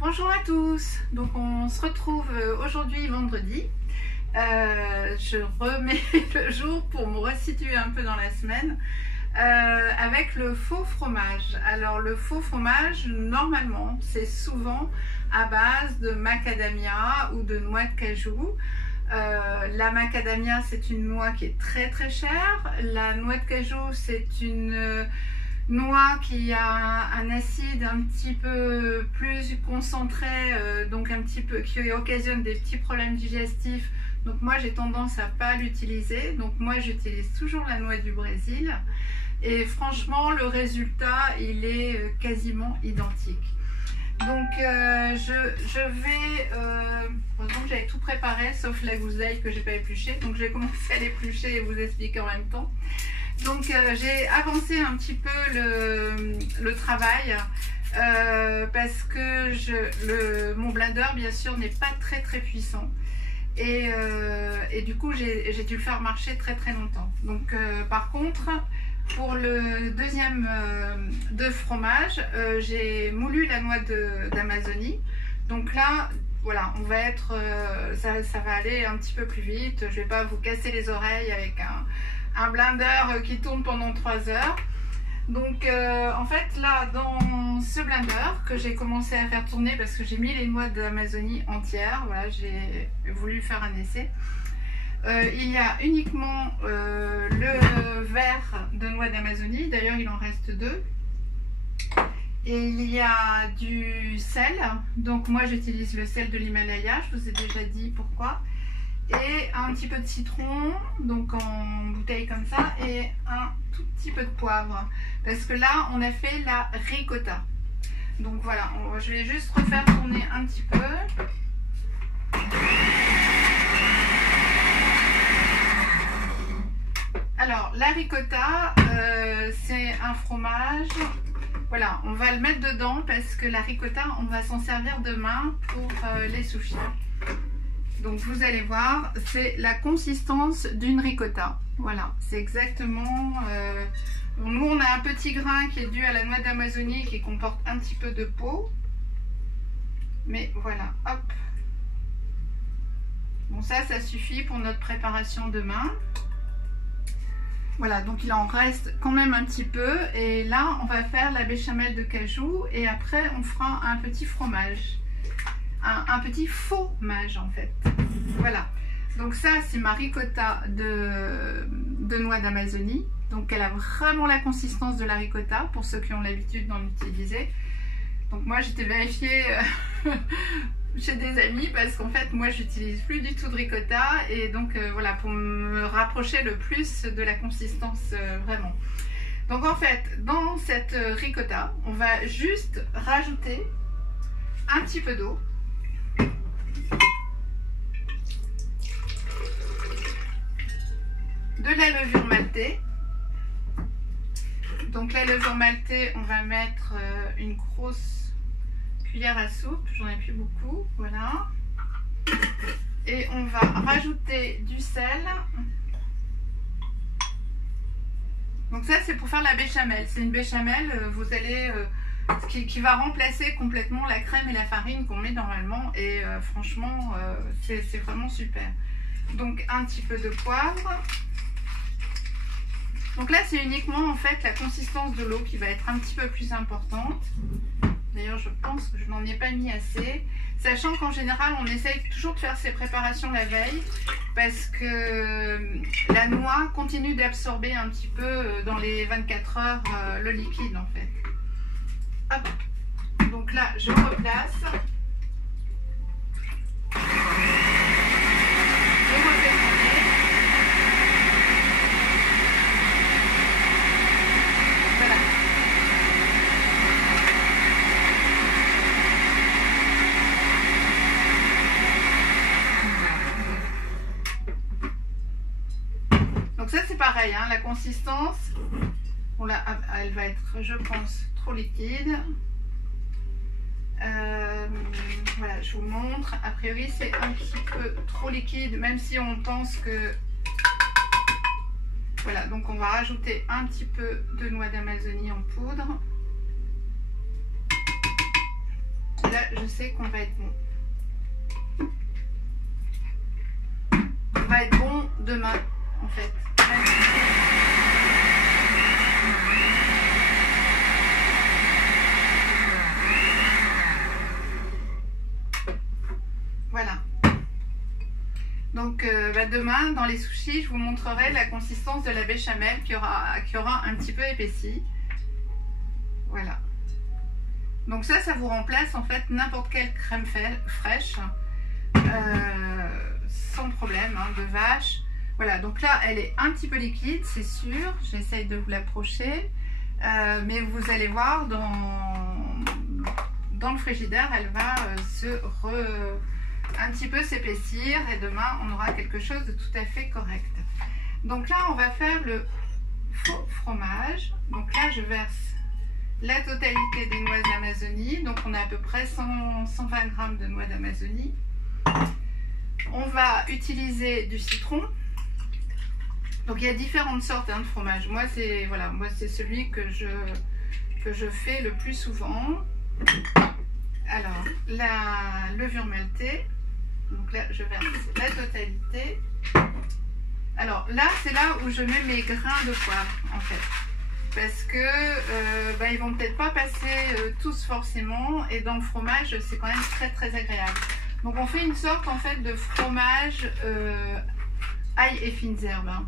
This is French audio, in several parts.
Bonjour à tous, donc on se retrouve aujourd'hui vendredi. Je remets le jour pour me resituer un peu dans la semaine avec le faux fromage. Alors le faux fromage, normalement, c'est souvent à base de macadamia ou de noix de cajou. La macadamia, c'est une noix qui est très très chère. La noix de cajou, c'est une noix qui a un acide un petit peu plus concentré, donc un petit peu qui occasionne des petits problèmes digestifs. Donc moi j'ai tendance à pas l'utiliser. Donc moi j'utilise toujours la noix du Brésil. Et franchement le résultat il est quasiment identique. Donc je vais, heureusement que j'avais tout préparé sauf la gouseille que j'ai pas épluchée. Donc je vais commencer à l'éplucher et vous expliquer en même temps. Donc j'ai avancé un petit peu le travail parce que mon blender bien sûr n'est pas très très puissant et du coup j'ai dû le faire marcher très très longtemps. Donc par contre pour le deuxième de fromage j'ai moulu la noix d'Amazonie. Donc là voilà, on va être ça va aller un petit peu plus vite. Je vais pas vous casser les oreilles avec un blender qui tourne pendant 3 heures. Donc en fait là dans ce blender que j'ai commencé à faire tourner parce que j'ai mis les noix d'Amazonie entières, voilà, j'ai voulu faire un essai. Il y a uniquement le verre de noix d'Amazonie, d'ailleurs il en reste 2. Et il y a du sel, donc moi j'utilise le sel de l'Himalaya, je vous ai déjà dit pourquoi. Et un petit peu de citron, donc en bouteille comme ça, et un tout petit peu de poivre. Parce que là, on a fait la ricotta. Donc voilà, je vais juste refaire tourner un petit peu. Alors, la ricotta, c'est un fromage. Voilà, on va le mettre dedans parce que la ricotta, on va s'en servir demain pour les sushis. Donc vous allez voir, c'est la consistance d'une ricotta. Voilà, c'est exactement... nous on a un petit grain qui est dû à la noix d'Amazonie qui comporte un petit peu de peau. Mais voilà, hop. Bon ça suffit pour notre préparation demain. Voilà, donc il en reste quand même un petit peu. Et là, on va faire la béchamel de cajou. Et après, on fera un petit fromage. Un petit faux mage en fait. Voilà, donc ça c'est ma ricotta de noix d'Amazonie. Donc elle a vraiment la consistance de la ricotta pour ceux qui ont l'habitude d'en utiliser. Donc moi j'étais vérifiée chez des amis parce qu'en fait moi j'utilise plus du tout de ricotta. Et donc voilà, pour me rapprocher le plus de la consistance vraiment. Donc en fait dans cette ricotta on va juste rajouter un petit peu d'eau. De la levure maltée. Donc la levure maltée, on va mettre une grosse cuillère à soupe, j'en ai plus beaucoup, voilà. Et on va rajouter du sel. Donc ça c'est pour faire la béchamel. C'est une béchamel, vous allez qui va remplacer complètement la crème et la farine qu'on met normalement. Et franchement, c'est vraiment super. Donc un petit peu de poivre. Donc là, c'est uniquement en fait la consistance de l'eau qui va être un petit peu plus importante. D'ailleurs, je pense que je n'en ai pas mis assez. Sachant qu'en général, on essaye toujours de faire ces préparations la veille parce que la noix continue d'absorber un petit peu dans les 24 heures le liquide en fait. Hop. Donc là, je replace. Donc ça c'est pareil, hein, la consistance, elle va être, je pense, trop liquide. Voilà, je vous montre. A priori c'est un petit peu trop liquide, même si on pense que... Voilà, donc on va rajouter un petit peu de noix d'Amazonie en poudre. là, je sais qu'on va être bon. On va être bon demain, en fait. Voilà. Donc demain, dans les sushis, je vous montrerai la consistance de la béchamel qui aura un petit peu épaissi. Voilà. Donc ça vous remplace en fait n'importe quelle crème fraîche, sans problème, hein, de vache. Voilà, donc là, elle est un petit peu liquide, c'est sûr. J'essaye de vous l'approcher. Mais vous allez voir, dans le frigidaire, elle va un petit peu s'épaissir. Et demain, on aura quelque chose de tout à fait correct. Donc là, on va faire le faux fromage. Donc là, je verse la totalité des noix d'Amazonie. Donc on a à peu près 120 g de noix d'Amazonie. On va utiliser du citron. Donc il y a différentes sortes de fromage. Moi c'est celui que je fais le plus souvent. Alors la levure maltée. Donc là je verse la totalité. Alors là c'est là où je mets mes grains de poivre en fait. Parce que ils vont peut-être pas passer tous forcément, et dans le fromage c'est quand même très très agréable. Donc on fait une sorte en fait de fromage ail et fines herbes, hein.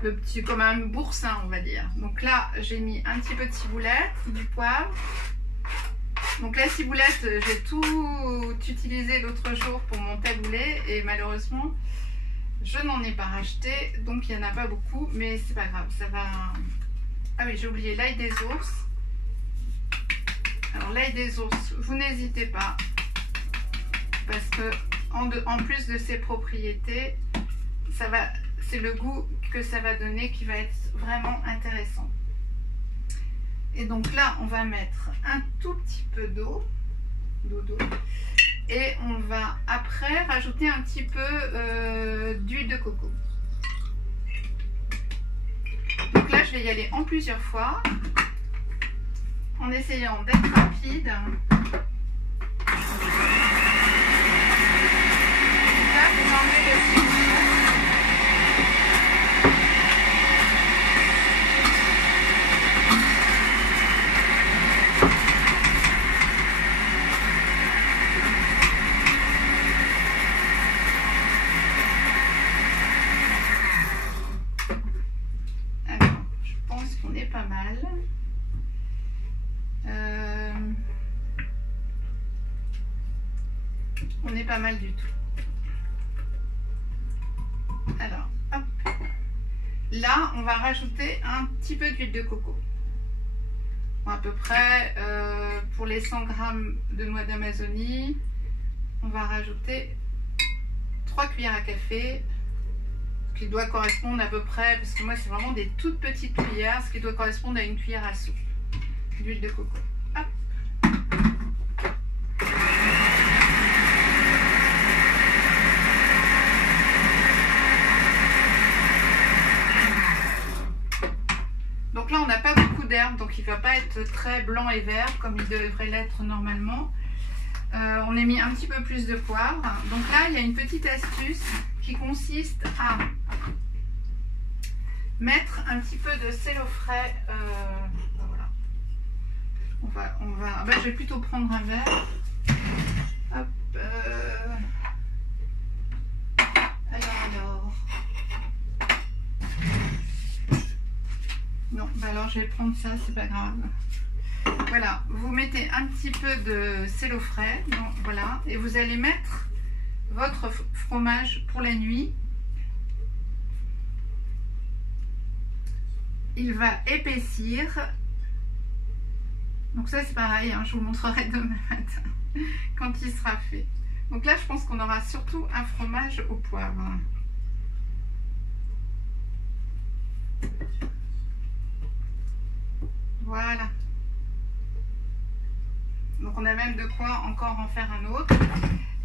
Le petit, comme un boursin on va dire. Donc là j'ai mis un petit peu de ciboulette, du poivre. Donc la ciboulette j'ai tout utilisé l'autre jour pour mon taboulé et malheureusement je n'en ai pas racheté, donc il n'y en a pas beaucoup, mais c'est pas grave, ça va. Ah oui, j'ai oublié l'ail des ours. Alors l'ail des ours, vous n'hésitez pas, parce que en plus de ses propriétés, c'est le goût que ça va donner qui va être vraiment intéressant. Et donc là, on va mettre un tout petit peu d'eau, et on va après rajouter un petit peu d'huile de coco. Donc là, je vais y aller en plusieurs fois, en essayant d'être rapide. Là, vous enlevez le citron. On est pas mal du tout. Alors, hop. Là, on va rajouter un petit peu d'huile de coco. Bon, à peu près, pour les 100 g de noix d'Amazonie, on va rajouter 3 cuillères à café, ce qui doit correspondre à peu près, parce que moi c'est vraiment des toutes petites cuillères, ce qui doit correspondre à une cuillère à soupe d'huile de coco. Hop. Donc là on n'a pas beaucoup d'herbes, donc il ne va pas être très blanc et vert comme il devrait l'être normalement. On a mis un petit peu plus de poivre. Donc là il y a une petite astuce qui consiste à mettre un petit peu de sel au frais. Voilà. Je vais plutôt prendre un verre. Hop. Alors. Non, alors je vais prendre ça, c'est pas grave. Voilà, vous mettez un petit peu de sel au frais, donc voilà, et vous allez mettre votre fromage pour la nuit. Il va épaissir. Donc ça c'est pareil, hein, je vous montrerai demain matin quand il sera fait. Donc là je pense qu'on aura surtout un fromage au poivre. Voilà. Donc on a même de quoi encore en faire un autre.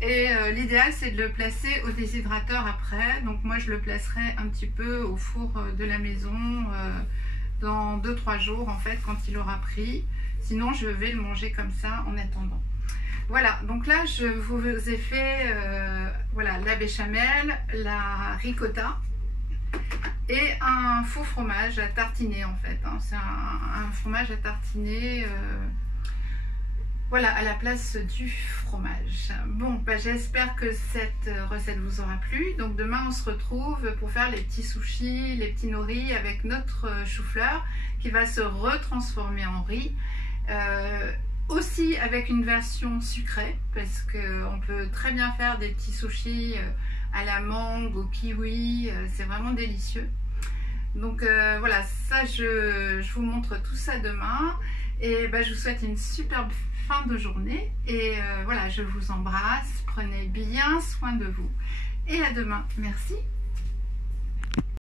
Et l'idéal c'est de le placer au déshydrateur après. Donc moi je le placerai un petit peu au four de la maison dans 2-3 jours en fait quand il aura pris. Sinon je vais le manger comme ça en attendant. Voilà, donc là je vous ai fait voilà, la béchamel, la ricotta et un faux fromage à tartiner en fait. Hein. C'est un fromage à tartiner voilà, à la place du fromage. Bon, bah, j'espère que cette recette vous aura plu. Donc demain on se retrouve pour faire les petits sushis, les petits nori avec notre chou-fleur qui va se retransformer en riz. Aussi avec une version sucrée, parce qu'on peut très bien faire des petits sushis à la mangue, au kiwi, c'est vraiment délicieux. Donc voilà, ça je vous montre tout ça demain. Et bah, je vous souhaite une superbe fin de journée. Et voilà, je vous embrasse, prenez bien soin de vous. Et à demain, merci.